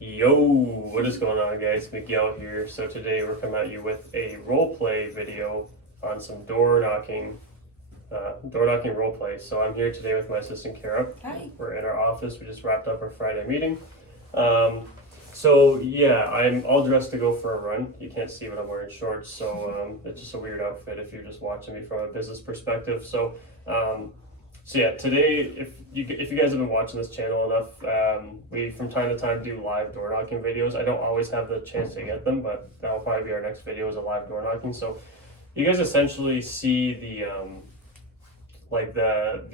Yo, what is going on, guys? Miguel here. So today we're coming at you with a role play video on some door knocking role play. So I'm here today with my assistant Kara. Hi. We're in our office. We just wrapped up our Friday meeting. So yeah, I'm all dressed to go for a run. You can't see, but I'm wearing shorts, so it's just a weird outfit if you're just watching me from a business perspective. So yeah, today, if you guys have been watching this channel enough, we from time to time do live door knocking videos. I don't always have the chance to get them, but that'll probably be our next video is a live door knocking. So you guys essentially see the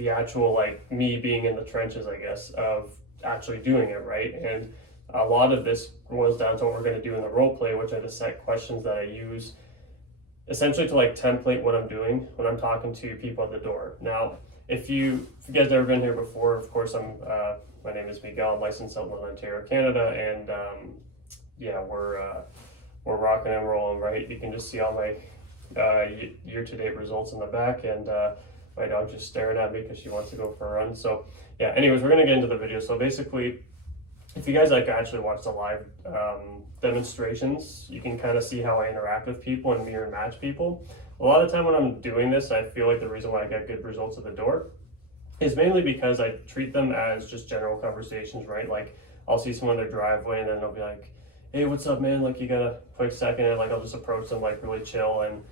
actual like me being in the trenches, I guess, of actually doing it, right? And a lot of this boils down to what we're going to do in the role play, which are the set questions that I use essentially to like template what I'm doing when I'm talking to people at the door. Now, if you guys never been here before, of course, my name is Miguel. I'm licensed out in Ontario, Canada, and yeah, we're rocking and rolling, right? You can just see all my year-to-date results in the back, and my dog's just staring at me because she wants to go for a run. So yeah, anyways, we're gonna get into the video. So basically, if you guys like actually watch the live demonstrations, you can kind of see how I interact with people and mirror match people. A lot of the time when I'm doing this, I feel like the reason why I get good results at the door is mainly because I treat them as just general conversations, right? Like I'll see someone in their driveway and then they'll be like, hey, what's up, man? Like you got a quick second? And like I'll just approach them like really chill, and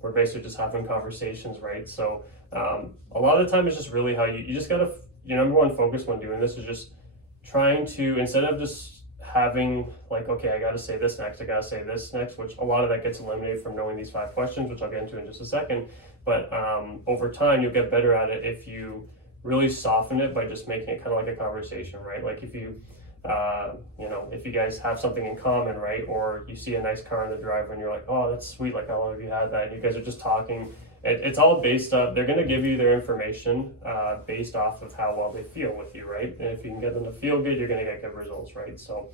we're basically just having conversations, right? So a lot of the time it's just really how you just gotta, your number one focus when doing this is just trying to, instead of just having like, okay, I gotta say this next, I gotta say this next, which a lot of that gets eliminated from knowing these 5 questions, which I'll get into in just a second. But over time, you'll get better at it if you really soften it by just making it kind of like a conversation, right? Like if you, if you guys have something in common, right? Or you see a nice car in the driveway and you're like, oh, that's sweet, like how long have you had that? And you guys are just talking. It's all based up, they're gonna give you their information based off of how well they feel with you, right? And if you can get them to feel good, you're gonna get good results, right? So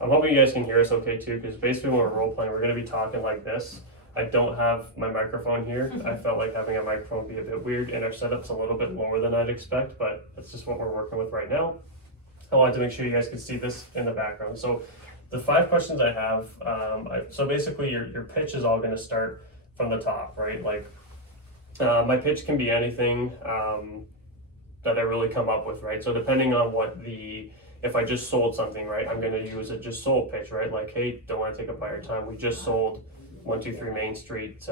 I'm hoping you guys can hear us okay too, because basically when we're role playing, we're gonna be talking like this. I don't have my microphone here. I felt like having a microphone would be a bit weird, and our setup's a little bit lower than I'd expect, but that's just what we're working with right now. I wanted to make sure you guys could see this in the background. So the 5 questions I have, so basically your pitch is all gonna start from the top, right? Like my pitch can be anything that I really come up with, right? So depending on if I just sold something, right, I'm gonna use a just sold pitch, right? Like, hey, don't wanna take up all your time. We just sold 123 Main Street.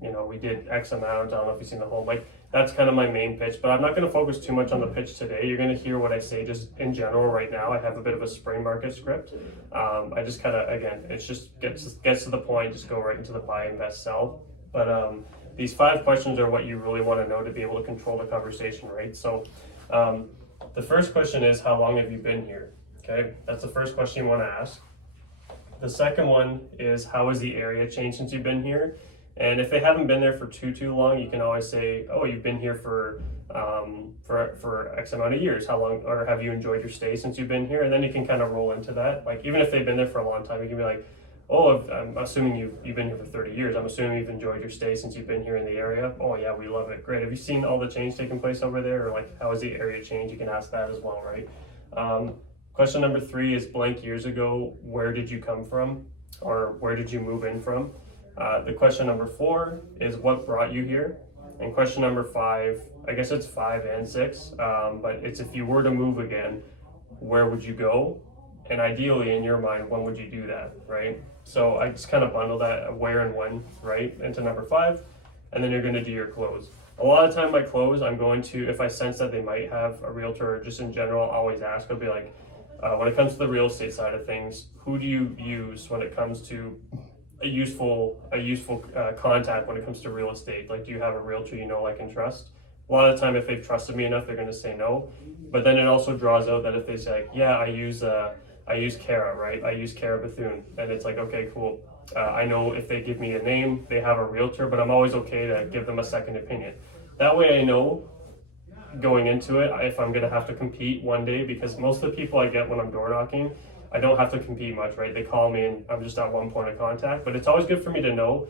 We did X amount. I don't know if you've seen the whole, like, that's kind of my main pitch, but I'm not gonna focus too much on the pitch today. You're gonna hear what I say just in general right now. I have a bit of a spring market script. I just kind of, again, it's just gets to the point, just go right into the buy, invest, sell. But these 5 questions are what you really want to know to be able to control the conversation, right? So the first question is, how long have you been here? Okay, that's the first question you want to ask. The second one is, how has the area changed since you've been here? And if they haven't been there for too long, you can always say, oh, you've been here for X amount of years. How long, or have you enjoyed your stay since you've been here? And then you can kind of roll into that. Like even if they've been there for a long time, you can be like, oh, I'm assuming you've been here for 30 years. I'm assuming you've enjoyed your stay since you've been here in the area. Oh yeah, we love it. Great. Have you seen all the change taking place over there? Or like, how has the area changed? You can ask that as well, right? Question number 3 is, blank years ago, where did you come from? Or where did you move in from? The question number 4 is, what brought you here? And question number 5, I guess it's 5 and 6, but it's, if you were to move again, where would you go? And ideally, in your mind, when would you do that, right? So I just kind of bundle that where and when, right, into number 5, and then you're going to do your close. A lot of time my close, I'm going to, if I sense that they might have a realtor, or just in general, I'll always ask, I'll be like, when it comes to the real estate side of things, who do you use when it comes to a useful contact when it comes to real estate? Like, do you have a realtor you know, like, and trust? A lot of the time, if they've trusted me enough, they're going to say no. But then it also draws out that if they say, like, yeah, I use Kara, right? I use Kara Bethune. And it's like, okay, cool. I know if they give me a name, they have a realtor, but I'm always okay to give them a second opinion. That way I know going into it if I'm going to have to compete one day, because most of the people I get when I'm door knocking, I don't have to compete much, right? They call me and I'm just at one point of contact, but it's always good for me to know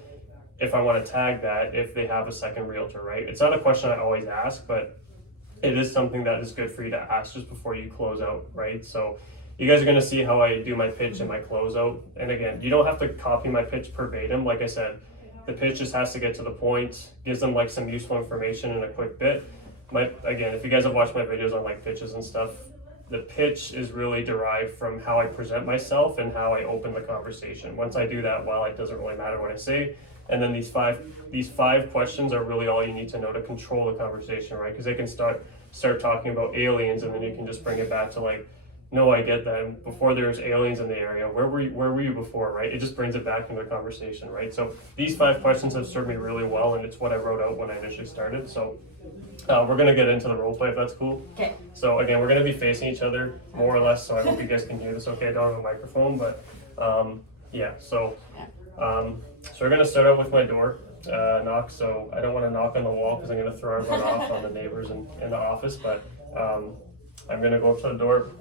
if I want to tag that, if they have a second realtor, right? It's not a question I always ask, but it is something that is good for you to ask just before you close out, right? So you guys are going to see how I do my pitch and my closeout. And again, you don't have to copy my pitch verbatim. Like I said, the pitch just has to get to the point, gives them like some useful information in a quick bit. Again, if you guys have watched my videos on like pitches and stuff, the pitch is really derived from how I present myself and how I open the conversation. Once I do that well, it doesn't really matter what I say. And then these five questions are really all you need to know to control the conversation, right? Because they can start talking about aliens, and then you can just bring it back to like, no, I get that. And before there was aliens in the area, where were you before, right? It just brings it back into the conversation, right? So these 5 questions have served me really well, and it's what I wrote out when I initially started. So we're gonna get into the role play if that's cool. Okay. So again, we're gonna be facing each other more or less. So I hope you guys can hear this okay. I don't have a microphone, but yeah. So we're gonna start out with my door knock. So I don't want to knock on the wall because I'm gonna throw everyone off on the neighbors in the office. But I'm gonna go up to the door.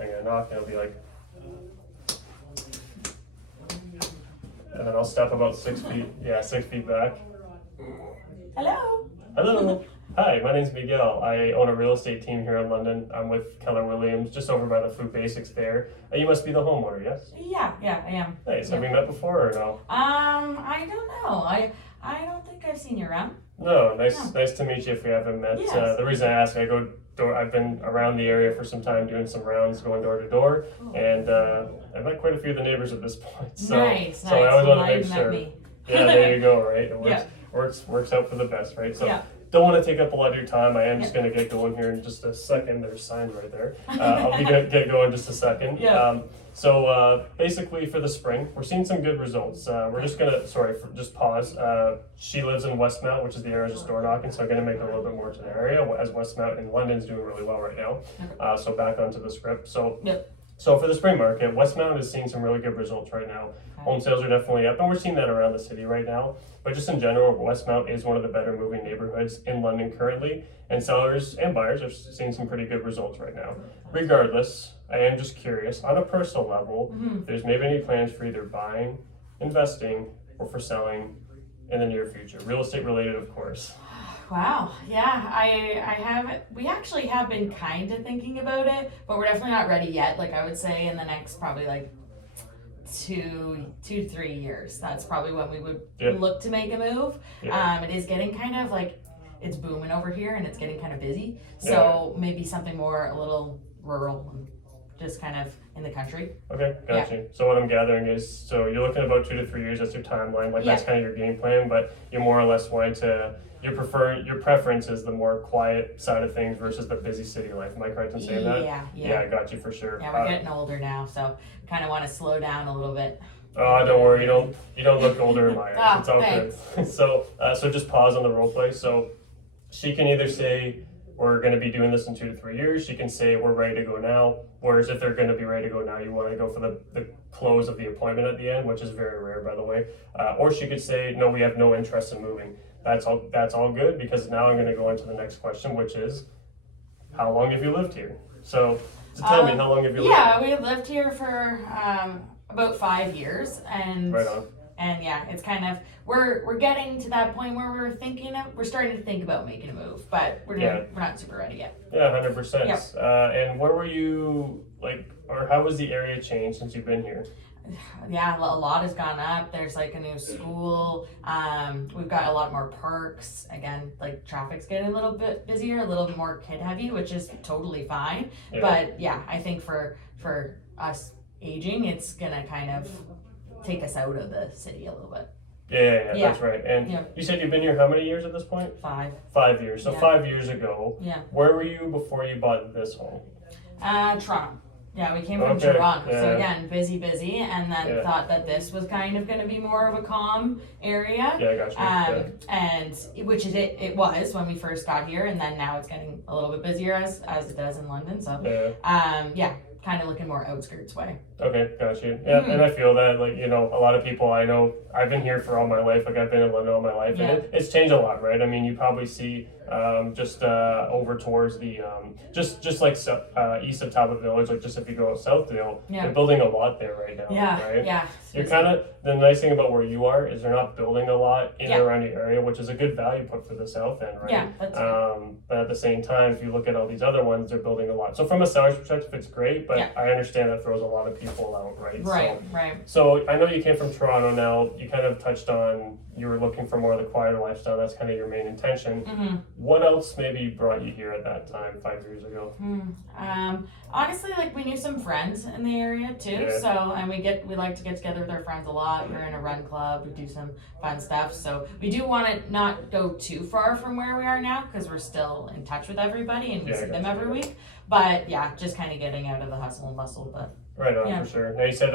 I'm gonna knock, and it'll be like, and then I'll step about 6 feet. Yeah, 6 feet back. Hello. Hello. Hi, my name's Miguel. I own a real estate team here in London. I'm with Keller Williams, just over by the Food Basics there. You must be the homeowner, yes? Yeah, I am. Nice. Yeah. Have we met before or no? I don't know. I don't think I've seen you around. No. Nice to meet you if we haven't met. Yes. The reason I ask, I've been around the area for some time doing some rounds, going door to door, and I've met quite a few of the neighbors at this point. So, nice. So I always want to Well, make you've sure. met me. Yeah, there you go. Right. It works. Yeah. Works out for the best, right? So. Yeah. Don't want to take up a lot of your time. I am just going to get going here in just a second. There's a sign right there. I'll be get going in just a second. Yeah. So basically for the spring, we're seeing some good results. We're just going to, just pause. She lives in Westmount, which is the area I just door knocking, so I'm going to make it a little bit more to the area, as Westmount in London is doing really well right now. So back onto the script. So for the spring market, Westmount is seeing some really good results right now. Home sales are definitely up, and we're seeing that around the city right now. But just in general, Westmount is one of the better moving neighborhoods in London currently, and sellers and buyers are seeing some pretty good results right now. Regardless, I am just curious, on a personal level, if there's maybe any plans for either buying, investing, or for selling in the near future. Real estate related, of course. Wow. Yeah, I have. We actually have been kind of thinking about it, but we're definitely not ready yet. Like I would say in the next probably like 2 to 3 years. That's probably when we would look to make a move. It is getting kind of like, it's booming over here and it's getting kind of busy. So maybe something more a little rural, just kind of in the country. Okay, got you. So what I'm gathering is, so you're looking about 2 to 3 years, that's your timeline, like that's kind of your game plan, but you're more or less wanting to, your preference is the more quiet side of things versus the busy city life. Am I correct in saying that? Yeah, I got you for sure. Yeah, we're getting older now, so kind of want to slow down a little bit. Oh, don't worry, you don't look older in my eyes. It's all good. So just pause on the role play. So she can either say, we're going to be doing this in 2 to 3 years. She can say, we're ready to go now. Whereas if they're going to be ready to go now, you want to go for the close of the appointment at the end, which is very rare, by the way. Or she could say, no, we have no interest in moving. That's all good, because now I'm going to go into the next question, which is, how long have you lived here? So tell me, how long have you lived here? Yeah, we lived here for about 5 years. And right on. And yeah, it's kind of, we're getting to that point where we're starting to think about making a move, but we're not super ready yet. Yeah, 100%. Yeah. And where were you, or how has the area changed since you've been here? Yeah, a lot has gone up. There's like a new school. We've got a lot more parks. Again, like traffic's getting a little bit busier, a little more kid heavy, which is totally fine. Yeah. But yeah, I think for us aging, it's gonna kind of take us out of the city a little bit. Yeah, that's right. And you said you've been here how many years at this point? 5. 5 years. So 5 years ago. Yeah. Where were you before you bought this home? Toronto. Yeah, we came from Toronto. So again, busy, and then thought that this was kind of going to be more of a calm area. Yeah, I got you. And which it was when we first got here, and then now it's getting a little bit busier as it does in London. So kind of looking more outskirts way. Okay, got you. Yeah, and I feel that, a lot of people I know, I've been here for all my life, I've been in London all my life, and it's changed a lot, right? I mean, you probably see over towards the, just like east of Talbot Village, like just if you go out south, they're building a lot there right now, right? Yeah. You're kind of, the nice thing about where you are is they're not building a lot in and around your area, which is a good value put for the south end, right? Yeah, that's good. But at the same time, if you look at all these other ones, they're building a lot. So from a seller's perspective, it's great, but I understand that throws a lot of people out, right? Right. So I know you came from Toronto now. You kind of touched on you were looking for more of the quieter lifestyle. That's kind of your main intention. Mm-hmm. What else maybe brought you here at that time, 5 years ago? Honestly, like we knew some friends in the area too. Yeah. So, and we like to get together with our friends a lot. We're in a run club. We do some fun stuff. So we do want to not go too far from where we are now because we're still in touch with everybody and we see them every week. But yeah, just kind of getting out of the hustle and bustle. But right on, for sure. Now you said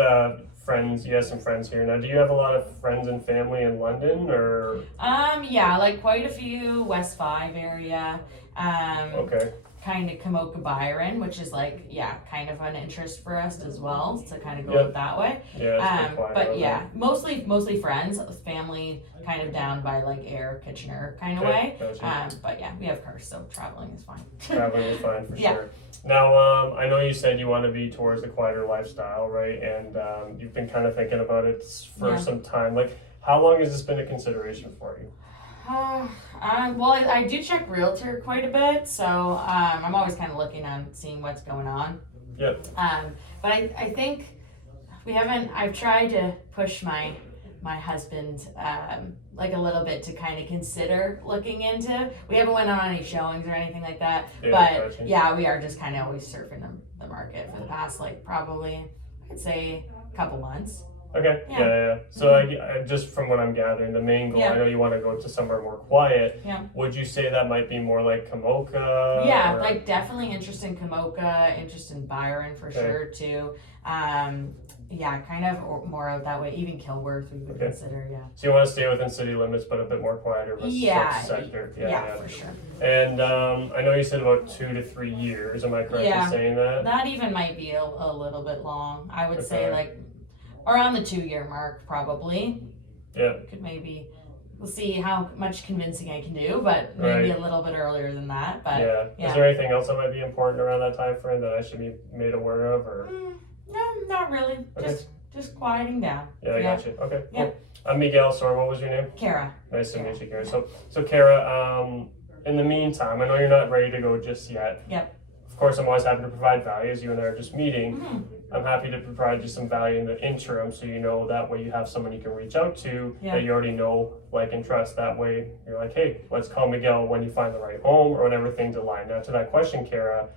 friends. You have some friends here. Now, do you have a lot of friends and family in London, or? Yeah, like quite a few West 5 area. Okay. Kind of Kamoka Byron, which is like, kind of an interest for us as well to kind of go that way. Yeah, but yeah, mostly friends, family kind of down by like Ayr, Kitchener kind of way. Gotcha. But yeah, we have cars, so traveling is fine. Traveling is fine for sure. Now, I know you said you want to be towards the quieter lifestyle, right? And you've been kind of thinking about it for some time. Like, how long has this been a consideration for you? Well, I do check Realtor quite a bit, so I'm always kind of looking on seeing what's going on. Yep. But I think I've tried to push my husband like a little bit to kind of consider looking into. We haven't went on any showings or anything like that, but we are just kind of always surfing the market for the past like probably I'd say a couple months. Okay. Yeah. So I just from what I'm gathering, the main goal, I know you want to go to somewhere more quiet. Yeah. Would you say that might be more like Kamoka? Yeah, like definitely interest in Kamoka, interest in Byron for sure too. Kind of more out that way. Even Kilworth we would consider, So you want to stay within city limits, but a bit more quieter sector. Yeah, for sure. And I know you said about 2 to 3 years. Am I correct in saying that? That even might be a little bit long. I would say like around the 2-year mark, probably. Yeah. Could maybe, we'll see how much convincing I can do, but maybe a little bit earlier than that. But Is there anything else that might be important around that time frame that I should be made aware of, or? No, not really. Okay. Just quieting down. I got you. Okay, cool. I'm Miguel. Sorry, what was your name? Kara. Nice to meet you, Kara. So Kara, in the meantime, I know you're not ready to go just yet. Yep. Of course, I'm always happy to provide value, as you and I are just meeting. I'm happy to provide you some value in the interim, so you know that way you have someone you can reach out to that you already know, like, and trust. That way you're like, hey, let's call Miguel when you find the right home or when everything's aligned. Now, to that question, Kara,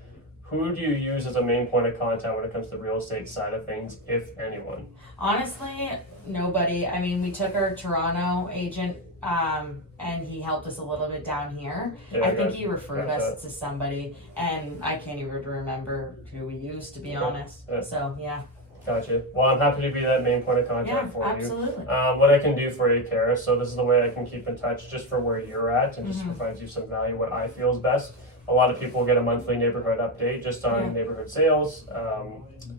who do you use as a main point of contact when it comes to the real estate side of things, if anyone? Honestly, nobody. I mean, we took our Toronto agent and he helped us a little bit down here. I think he referred us to somebody, and I can't even remember who we used, to be honest. So, Gotcha. Well, I'm happy to be that main point of contact for absolutely. you. What I can do for you, Kara, so this is the way I can keep in touch just for where you're at and just provides you some value, what I feel is best. A lot of people get a monthly neighborhood update just on neighborhood sales,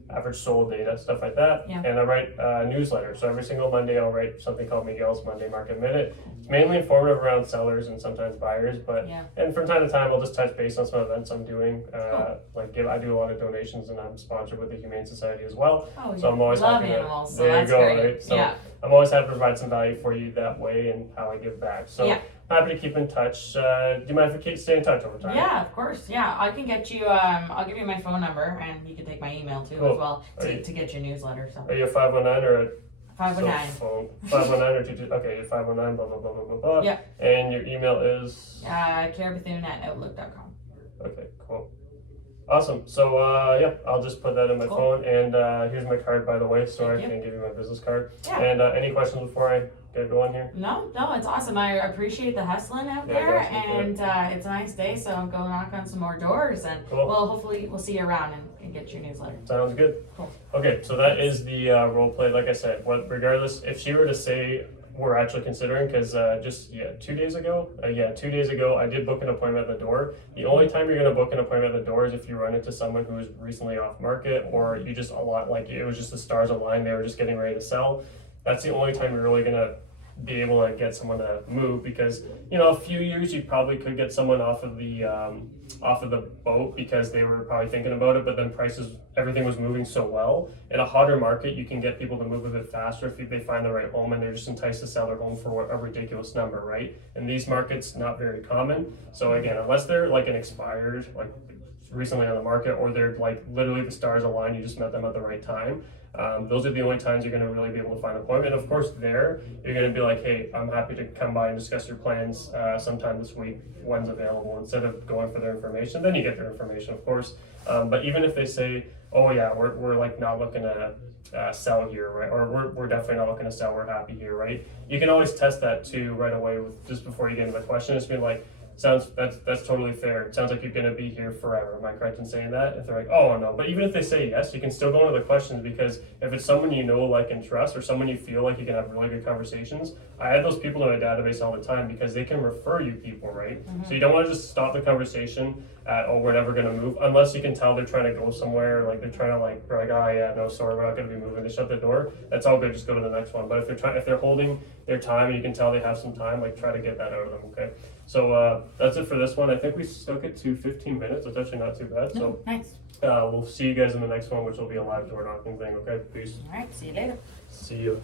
average sold data, stuff like that. And I write a newsletter. So every single Monday I'll write something called Miguel's Monday Market Minute. It's mainly informative around sellers and sometimes buyers, but and from time to time I'll just touch base on some events I'm doing. I do a lot of donations, and I'm sponsored with the Humane Society as well. So I'm always happy animals. So there you go, right? So I'm always happy to provide some value for you that way and how I give back. So happy to keep in touch. Do you mind if we stay in touch over time? Yeah, of course. Yeah, I can get you. I'll give you my phone number, and you can take my email too as well to get your newsletter. So. Are you a 519 or a 519? 519 or 22? Okay, 519. Blah blah blah blah blah blah. Yeah. And your email is. KaraBethune@outlook.com. Okay, cool. Awesome. So I'll just put that in my phone, and here's my card, by the way, so I can give you my business card. Yeah. And any questions before I get going here? No, it's awesome. I appreciate the hustling out there, and it's a nice day, so I'm going to knock on some more doors, and hopefully we'll see you around and get your newsletter. Sounds good. Cool. Okay, so that is the role play. Like I said, regardless, if she were to say we're actually considering, because 2 days ago, I did book an appointment at the door. The only time you're going to book an appointment at the door is if you run into someone who is recently off market, or you just it was just the stars aligned, they were just getting ready to sell. That's the only time you're really going to be able to get someone to move, because you know, a few years you probably could get someone off of the boat because they were probably thinking about it, but then prices, everything was moving so well. In a hotter market, you can get people to move a bit faster if they find the right home and they're just enticed to sell their home for a ridiculous number, right? In these markets, not very common. So again, unless they're like an expired, like recently on the market, or they're like literally the stars align, you just met them at the right time. Those are the only times you're going to really be able to find an appointment. Of course, there you're going to be like, hey, I'm happy to come by and discuss your plans sometime this week. When's available? Instead of going for their information, then you get their information, of course. But even if they say, oh yeah, we're like not looking to sell here, right? Or we're definitely not looking to sell. We're happy here, right? You can always test that too right away with just before you get into the question. Just be like, that's totally fair. It sounds like you're gonna be here forever. Am I correct in saying that? If they're like, oh no, but even if they say yes, you can still go into the questions, because if it's someone you know, like, and trust, or someone you feel like you can have really good conversations, I add those people in my database all the time because they can refer you people, right? So you don't want to just stop the conversation at, oh, we're never gonna move, unless you can tell they're trying to go somewhere, like they're trying to like, they're like, oh yeah, no, sorry, we're not gonna be moving. They shut the door. That's all good. Just go to the next one. But if they're holding their time and you can tell they have some time, like try to get that out of them. Okay. So that's it for this one. I think we stuck it to 15 minutes. It's actually not too bad. So Nice. we'll see you guys in the next one, which will be a live door knocking thing. Okay, peace. All right. See you later. See you.